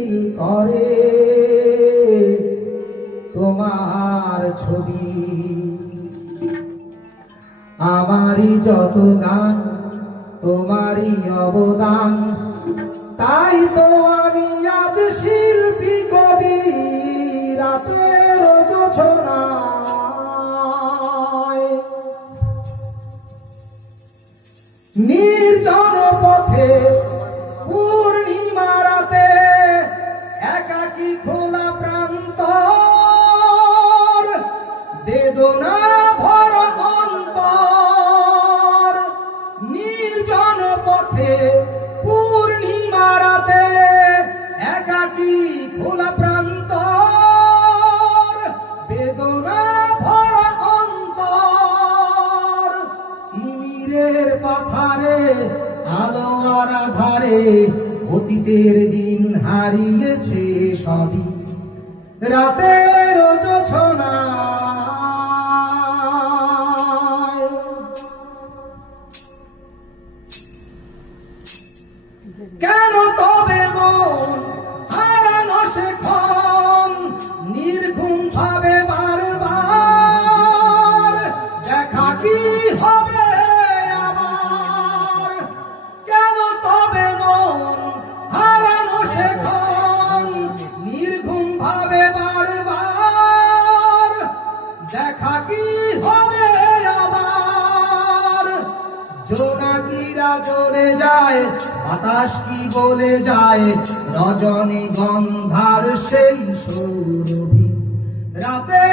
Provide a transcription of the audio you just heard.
ঝিলমিল করে তোমার ছবি। আমারই যত গান তোমারই অবদান, তাই তো আমি আজ শিল্পী কবি। রাতের জোছনায় নির্জন পথে পূর্ণিমা রাতে একাকী খোলা প্রান্তর, বেদনা ভরা অন্তর। নির্জন পথে পূর্ণিমা রাতে একাকী খোলা প্রান্তর, বেদনা ভরা অন্তর। তিমিরের পাথারে আলো আর আধারে অতীতের দিন হারিয়েছে সবই। রাতের জোছনায় কেন তবে মন হারানো সেক্ষণ নির্ঘুম ভাবে বারবার? দেখা কি হবে আবার? কেন তবে মন হারানো সেক্ষণ নির্ঘুম ভাবে বারবার? দেখা কি হবে আবার? জোনাকিরা জ্বলে যায়, বাতাস কি বলে যায়, রজনী গন্ধার সেই সৌরভী। রাতে